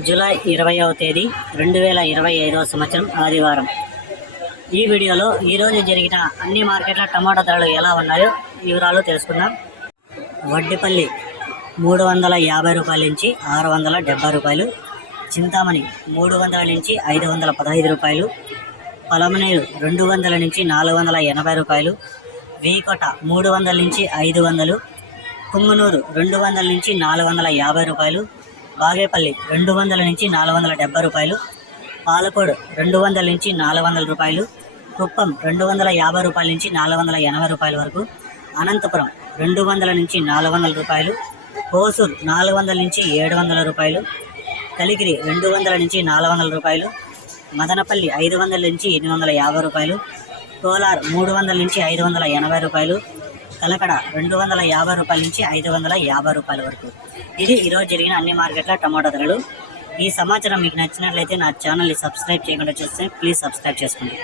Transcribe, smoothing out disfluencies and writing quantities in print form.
July 20వ తేదీ 2025వ సంవత్సరం ఆదివారం. ఈ వీడియోలో ఈరోజు జరిగిన అన్ని మార్కెట్ల టమాటా ధరలు ఎలా ఉన్నాయో వివరాలు తెలుసుకుందాం. వడ్డిపల్లి 350 రూపాయల నుంచి 670 రూపాయలు, చింతామణి 300 నుంచి 515 రూపాయలు, పలమనేరు 200 నుంచి 480 రూపాయలు, వీకోట 300 నుంచి 500, పుంగనూరు 200 నుంచి 450 రూపాయలు, బాగేపల్లి 200 నుంచి 470 రూపాయలు, పాలకోడు 200 నుంచి 400 రూపాయలు, కుప్పం 250 రూపాయల నుంచి 480 రూపాయల వరకు, అనంతపురం 200 నుంచి 400 రూపాయలు, హోసూర్ 400 నుంచి 700 రూపాయలు, కలిగిరి 200 నుంచి 400 రూపాయలు, మదనపల్లి 500 నుంచి 850 రూపాయలు, కోలార్ 300 నుంచి 580 రూపాయలు, కలకడ 250 రూపాయల నుంచి 550 రూపాయల వరకు. ఇది ఈరోజు జరిగిన అన్ని మార్కెట్ల టమాటా ధరలు. ఈ సమాచారం మీకు నచ్చినట్లయితే నా ఛానల్ని సబ్స్క్రైబ్ చేయకుండా చూస్తే ప్లీజ్ సబ్స్క్రైబ్ చేసుకోండి.